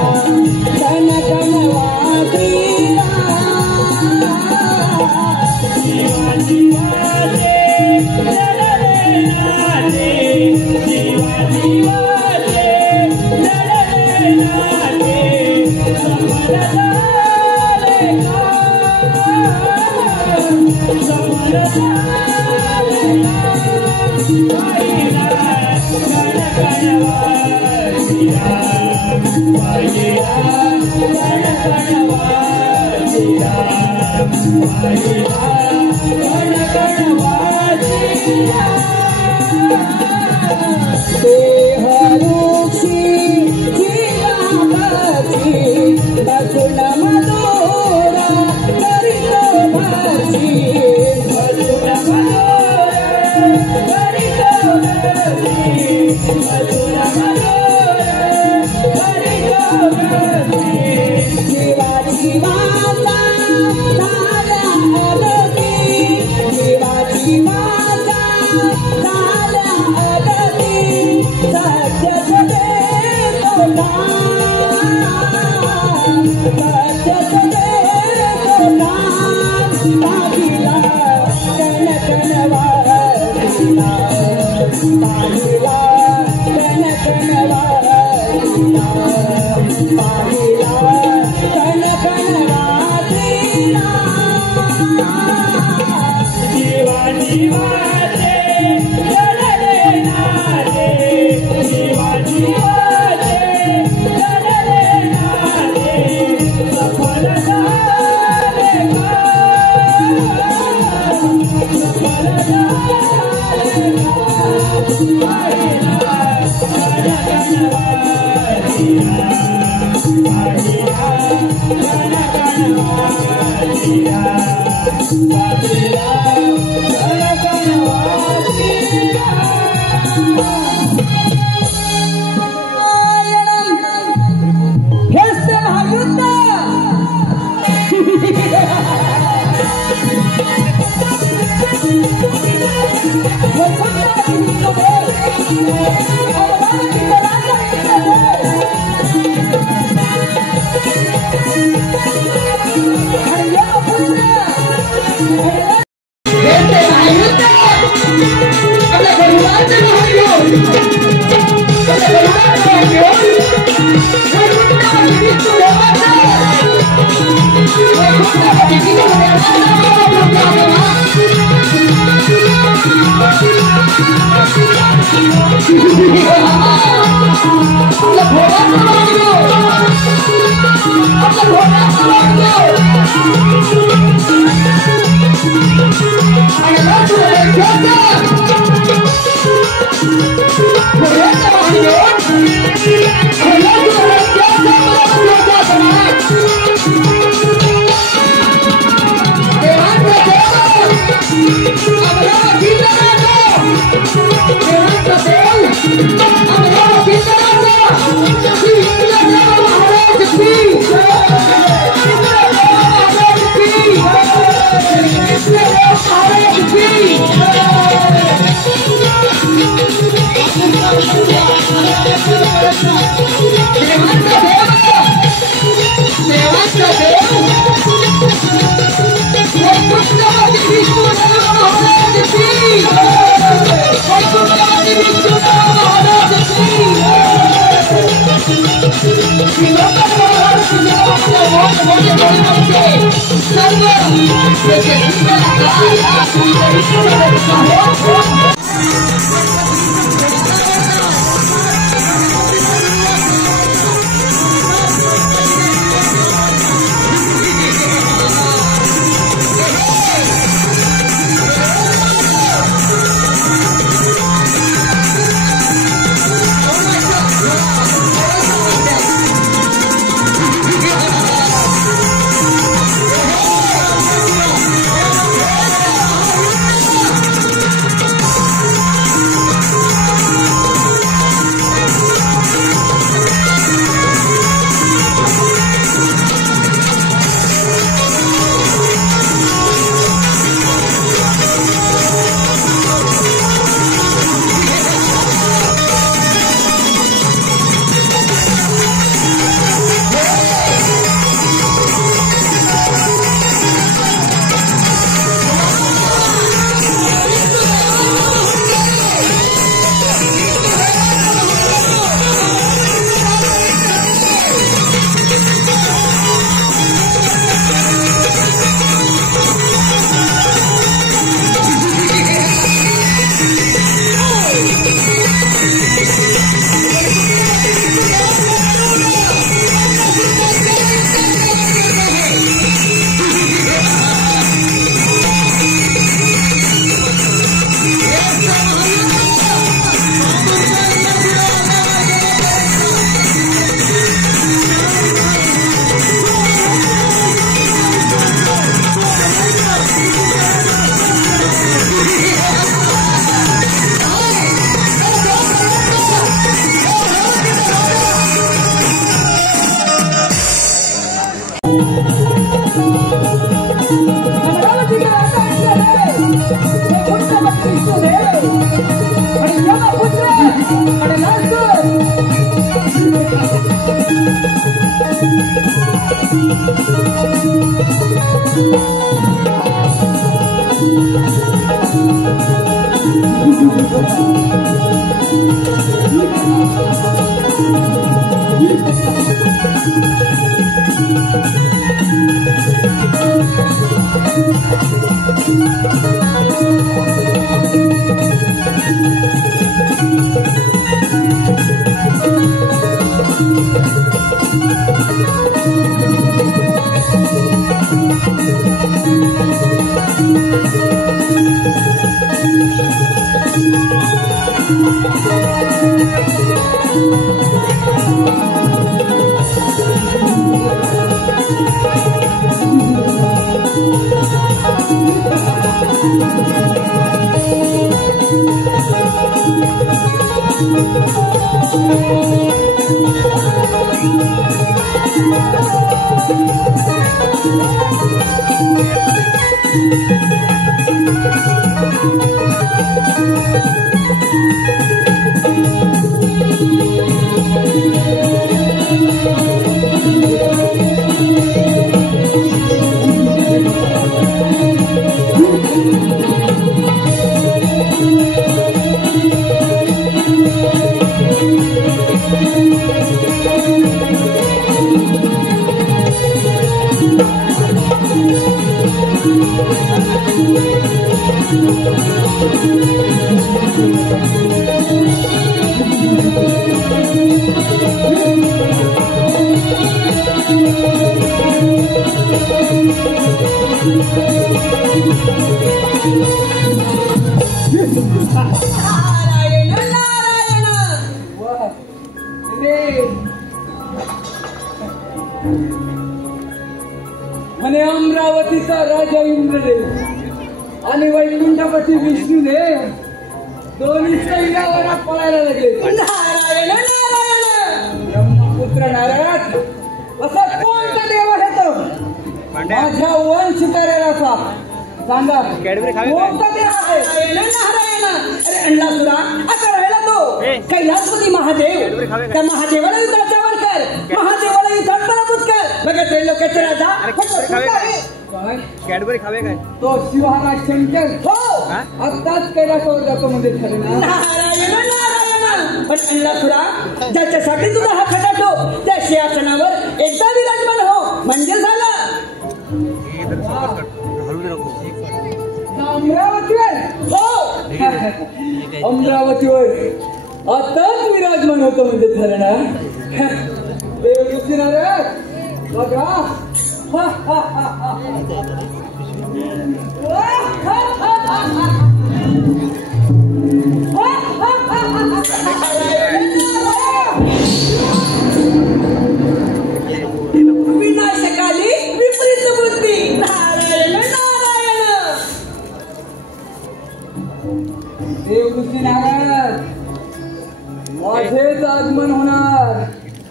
गण गणवा जीवा जीवाचे जडले नाते जीवा जीवाचे जडले नाते सफल झाले सफल झाले पाहिला गण गणवा श्रीराम पाहिला गण गणवा श्रीराम पाहिला गण गणवा देहरूषी जीवाची बसुन मनोरा करितो भाची बसुन मनोरा करितो भाची बसुन मनोरा करितो भाची जीवा जीवाचा झाला अगती जीवा जीवाचा झाला अगती सत्य देतो नाम सत्य देतो नाम पाहिला गण गणवा श्रीराम पाहिला गण गणवा श्रीराम पाहिला गण गणवा श्रीराम जीवा जीवाचे जडले नाते जीवा जीवाचे जडले नाते सफल झाले सफल झाले पाहिला गण गणवा श्रीराम पाहिला गण गणवा श्रीराम पाहिला गण गणवा हेच ते महायुद्ध La नारायण नारायण वा रे म्हणे अमरावतीचा राजा इंद्रदेव आणि वैकुंठापती विष्णूदेव दोन्ही सैन्यावर पळायला लागले. नारायण नारायण ब्रह्मपुत्र नारद असा कोणता देव आहे तो माझ्या वंश करायचा सांगा कोणता देव आहे. नारायण नारायण अरे अंडासुरा आता राहिला तो कैलासपती महादेव त्या महादेवाला युद्धाच्यावर कर महादेवाला युद्धात पराभूत कर बघा ते लोकांचे राजा काय कॅडबरी खावे काय तो शिवहाराज शंकर हो आत्ताच कैलासावर जातो म्हणजे ठरलं ना. नारायण नारायण पण अंडासुरा ज्याच्यासाठी तुझा हा खटाटो त्या सिंहासनावर एकदा विराजमान हो म्हणजे झालं. अमरावतीवर हो अमरावतीवर आताच विराजमान होतो म्हणजे ठरणार. देव दिसणार बघा विनाशकाली विपरीत बुद्धी. नारायण नारायण देव दिसणार माझेच आगमन होणार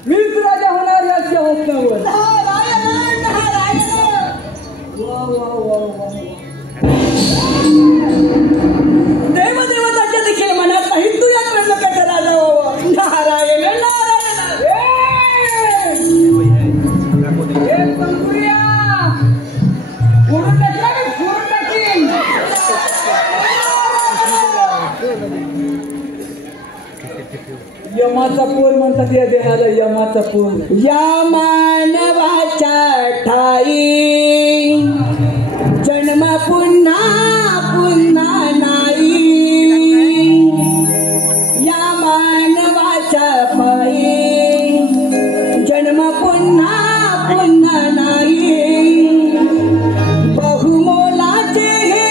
मीच राजा होणार या सिंहासनावर. नारायण नारायण वा वा वा वा देवदेवताच्या देखील मनात नाही तू या त्रैलोक्याचा राजा व्हावा. नारायण नारायण हे तंतुरिया फोडून टाकीन फोडून टाकीन. यमाचा पोल म्हणतात या देहाला यमाचा पोल. या मानवाच्या ठाई जन्म पुन्हा पुन्हा नाही. या मानवाच्या पायी जन्म पुन्हा पुन्हा नाही. बहुमोलाचे हे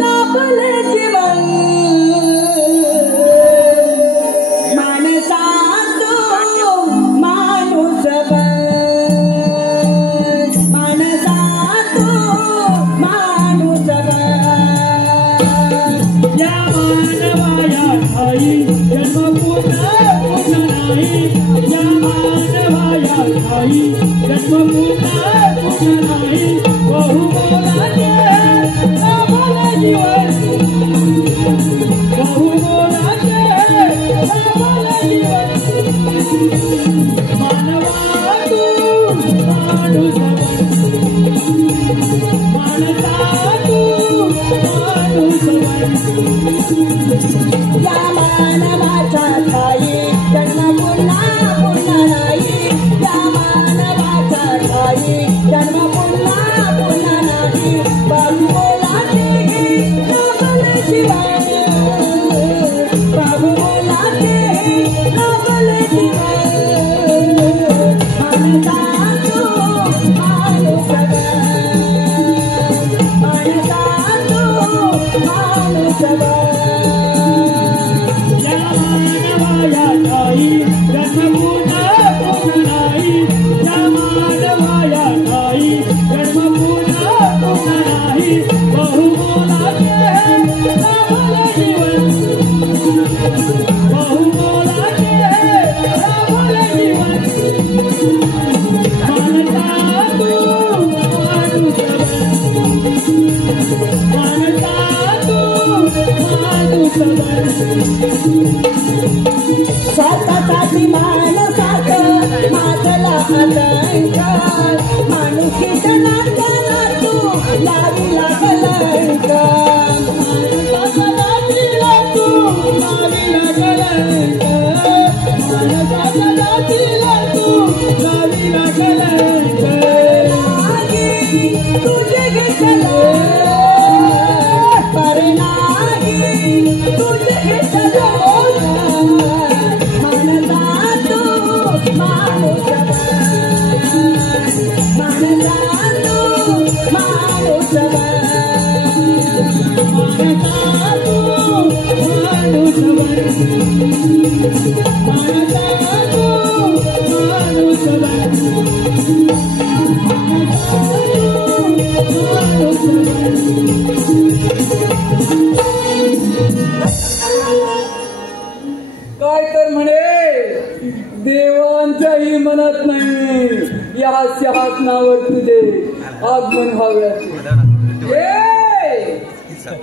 लाभले जीवन माणसा तो माणूस बन. माणसा तो माणूस बन. या मानवाया ठाई जन्म पुन्हा पुन्हा नाही. या मानवाया ठाई जन्म पुन्हा पुन्हा नाही. बहुमोलाचे लाभले जीवन बहुमोलाचे लाभले जीवन मानवा तू माणूस मानता तू माणूस या मानवाच्या ठाई जन्म पुन्हा पुन्हा नाही. या मानवाच्या ठाई जन्म पुन्हा पुन्हा नाही. बहुमोलाचे लाभले जीवन बहुमोलाचे लाभले जीवन माणसा तो माणूस बन. माणसा तो माणूस बन. काय तर म्हणे देवांच्याही मनात नाही या सिंहासनावर तुझे आगमन व्हावे.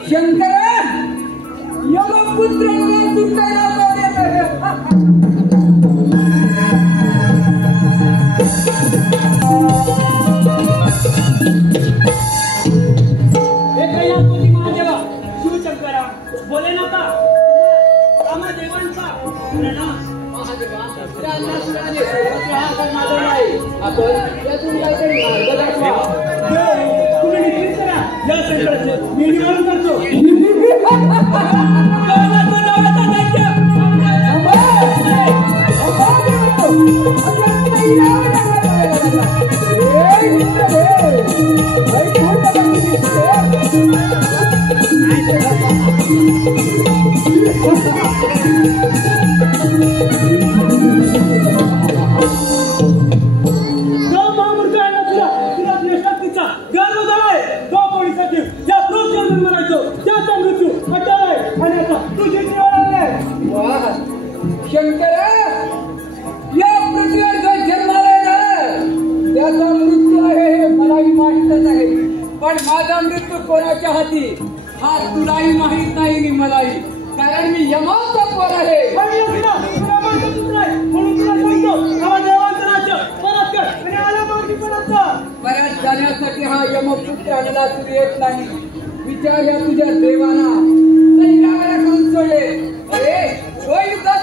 शंकर यमपुत्र महादेवा शिवशंकरा बोले नका आम्हा देवांचा आपण यातून काहीतरी मार्ग दाखवा. तुम्ही निश्चित करा या संकटाचे मी निवारण करतो. शंकर या पृथ्वीवर जो जन्माला ना त्याचा मृत्यू आहे हे मलाही माहीतच आहे. पण माझा मृत्यू कोणाच्या हाती हा तुलाही माहीत नाही नि मलाही. कारण मी यमाचा पोर आहे. परत जाण्यासाठी हा यमपुत्र आणला तरी येत नाही. विचार या तुझ्या देवाना सैन्यावर करून सोडले. अरे होय युद्धात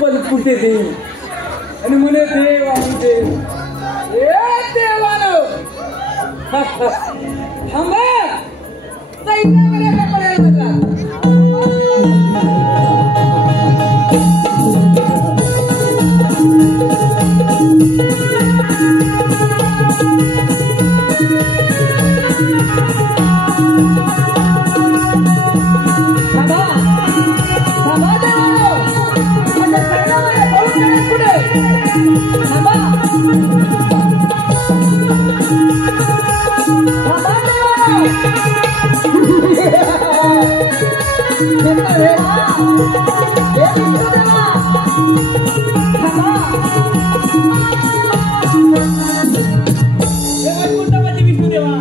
पलकुटे देव आणि म्हणे देव आणि देव देवानो विष्णुदेवा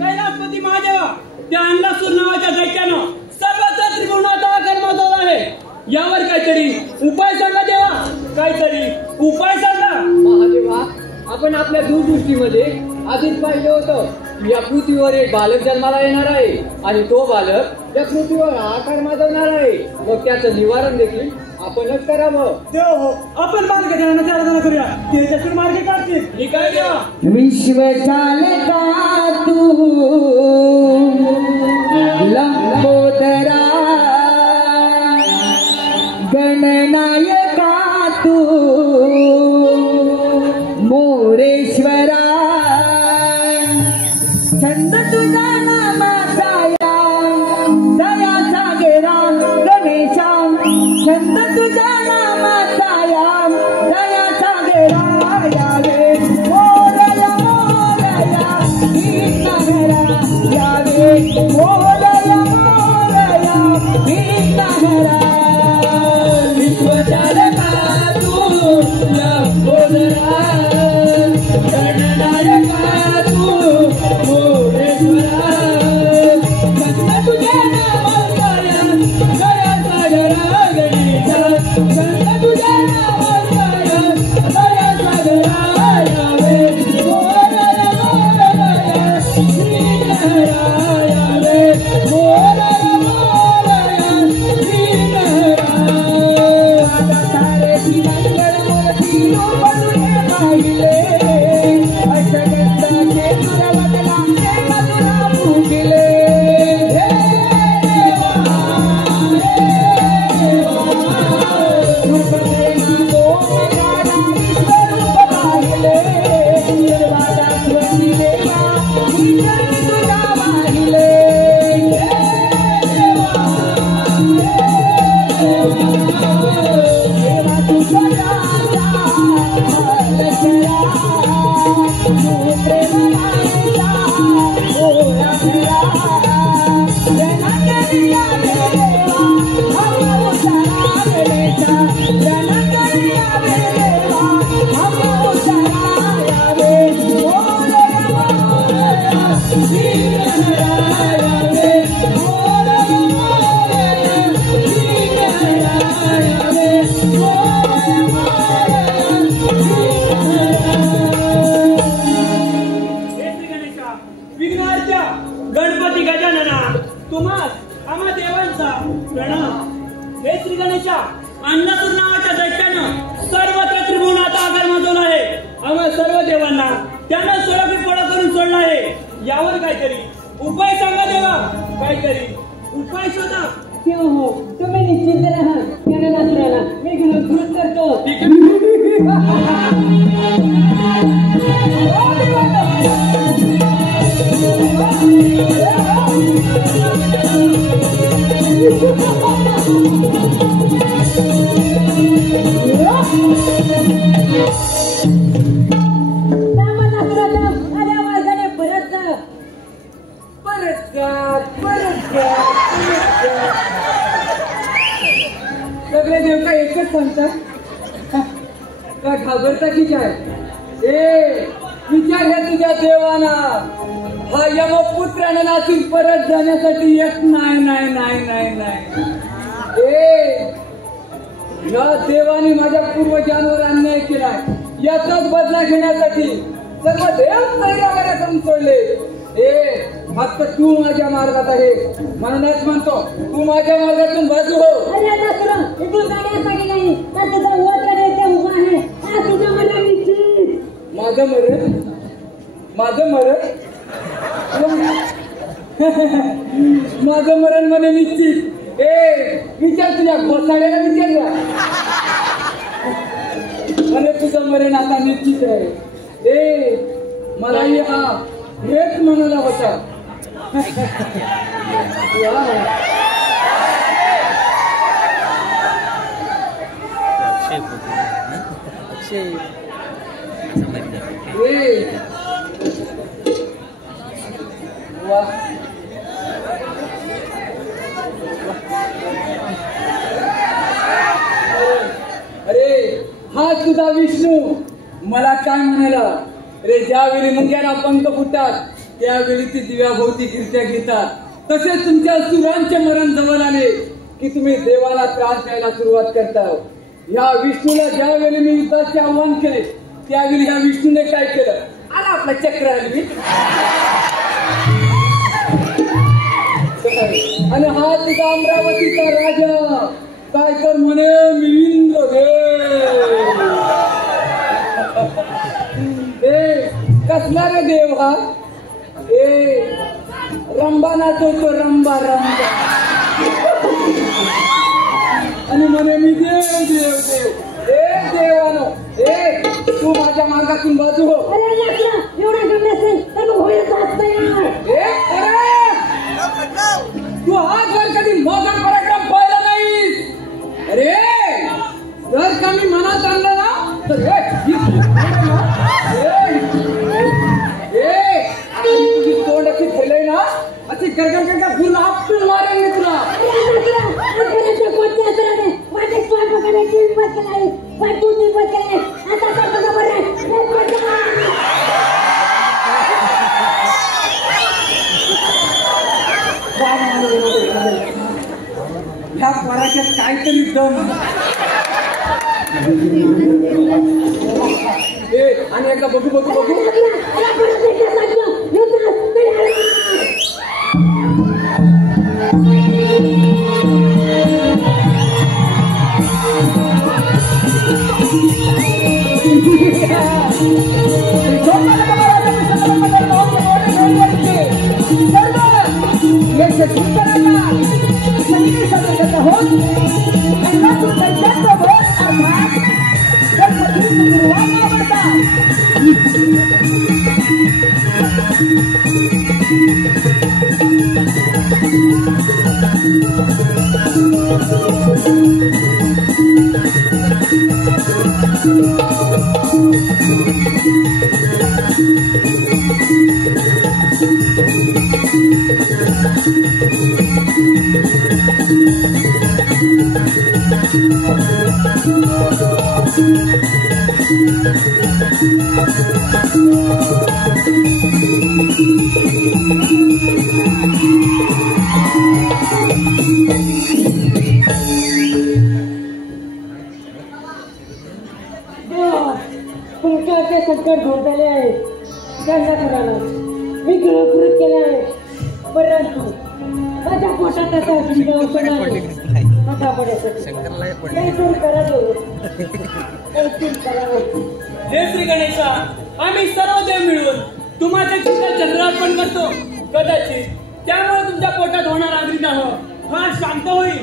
कैलासपती महादेवा त्या अंडासूर नावाच्या दैत्यानं सर्वत्र त्रिभुवनात आकार माजवला आहे. यावर काहीतरी उपाय सांगा देवा, काहीतरी उपाय सांगा. महादेवा आपण आपल्या दूरदृष्टीमध्ये आधीच पाहिलं होतं या पृथ्वीवर एक बालक जन्माला येणार आहे आणि तो बालक या पृथ्वीवर आकार माजवणार आहे. मग त्याचं निवारण देखील आपणच करावं. देव हो, आपण बालकाच्या आराधना करूया, ते त्यातून मार्ग काढतील. मी काय देवा विश्व चालका तू आपणास आम्हा देवांचा प्रणाम. हे श्री गणेशा, अन्नपूर नावाच्या दैत्यानं सर्वत्र त्रिभुवनात आधार माजवला आहे. आम्हा सर्व देवांना त्यानं सोळापी पोळा करून सोडला आहे. यावर काहीतरी उपाय सांगा देवा, काहीतरी उपाय शोधा. हो हो, तुम्ही निश्चिंत राहा. त्या नसराला मी घेऊन कृत करतो. सगळे देव काय एकच सांगतात का घाबरता की काय? विचार घ्या तुझ्या देवाना. हा यमपुत्रानं नाचून परत जाण्यासाठी एक नाही नाही नाही नाही नाही. या देवाने माझ्या पूर्वजांवर अन्याय केलाय. याचाच बदला घेण्यासाठी सर्व देव तयारी करून सोडले. फक्त तू माझ्या मार्गात आहे म्हणूनच म्हणतो, तू माझ्या मार्गातून बाजू हो. माझं मरण माझं मरण माझं मरण म्हणे निश्चित. विचार तुझ्या बसाड्याला विचार म्हणे तुझं मरण आता निश्चित आहे. मलाही हा हेच म्हणाला होता. अरे हा तुझा विष्णू मला काय म्हणाला रे? ज्यावेळी मुंग्यांना पंख फुटतात त्यावेळी ती दिव्याभोवती कीर्त्या घेतात. तसेच तुमच्या सुरांचे मरण जवळ आले की तुम्ही देवाला त्रास द्यायला सुरुवात करता. ह्या विष्णूला ज्यावेळी मी युद्धाचे आव्हान केले त्यावेळी ह्या विष्णूने काय केलं? आला आपला चक्र हलवी आणि हा तुझा अमरावतीचा राजा काय कर म्हणे मिलिंद्र कसला रे देव हा? रंबा नाचवतो रंबा रंबा आणि म्हणे मी देव देव देव. देवानो तू माझ्या मार्गातून बाजू हो. तू आजवर कधी मोगल पराक्रम पाहिला नाहीस. अरे जर का मी मनात आणलं ना तर तुझी तोंड अशी ठेलय ना, अशी गरगर गरगर फुल आपटून मारेल मी तुला. ह्या पराच्यात काहीतरी दम. आणि एकदा बघू बघू बघू. तुमच्याचे संकट दूर झाले आहे. त्यांना करायला मी कृत केले आहे, परंतु माझ्या पोटात तसा जिंदा उचलणार कथा पडायसाठी काहीतरी करावं काहीतरी करावं. हे श्री गणेशा, आम्ही सर्व देव मिळून तुम्हाला चिंता चंद्रार्पण करतो. कदाचित त्यामुळे तुमच्या पोटात होणार अग्निदाह हा शांत होईल.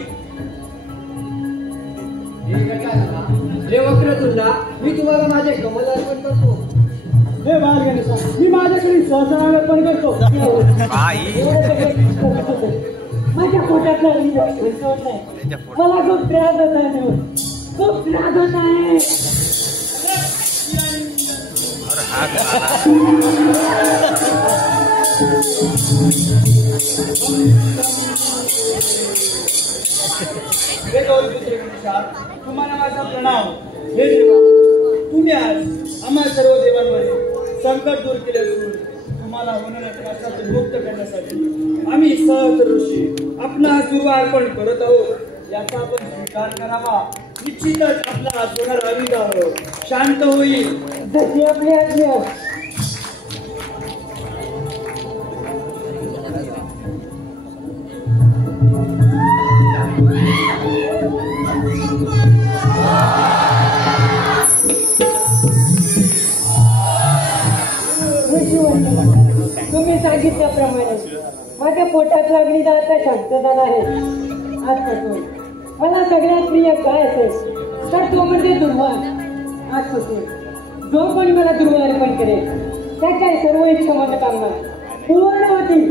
हे वक्रतुंडा, मी तुम्हाला माझे कमल अर्पण करतो. हे बाल गणेशा, मी माझ्याकडे सहस्रार अर्पण करतो. एवढं सगळं करत होते. माझ्या पोटातला होत नाही. मला खूप त्रास होत आहे. खूप त्रास होत आहे. हे गौरीपुत्र गणेशा, तुम्हाला माझा प्रणाम. हे देवा, तुम्ही आज आम्हा सर्व देवांवर संकट दूर केले असून तुम्हाला होणाऱ्या त्रासातून मुक्त करण्यासाठी आम्ही सहज ऋषी आपला दुर्वा अर्पण करत आहोत. याचा आपण स्वीकार करावा. निश्चितच आपला होणार अविदाह शांत होईल. जशी आपली आज्ञा. तुम्ही सांगितल्याप्रमाणे माझ्या पोटात लागली आता शांत झाला आहे. आजपासून मला सगळ्यात प्रिय काय असेल तर तो म्हणजे दुर्वा. आजपासून जो कोणी मला दुर्वा अर्पण करेल त्याच्या सर्व इच्छा मनोकामना पूर्ण होतील.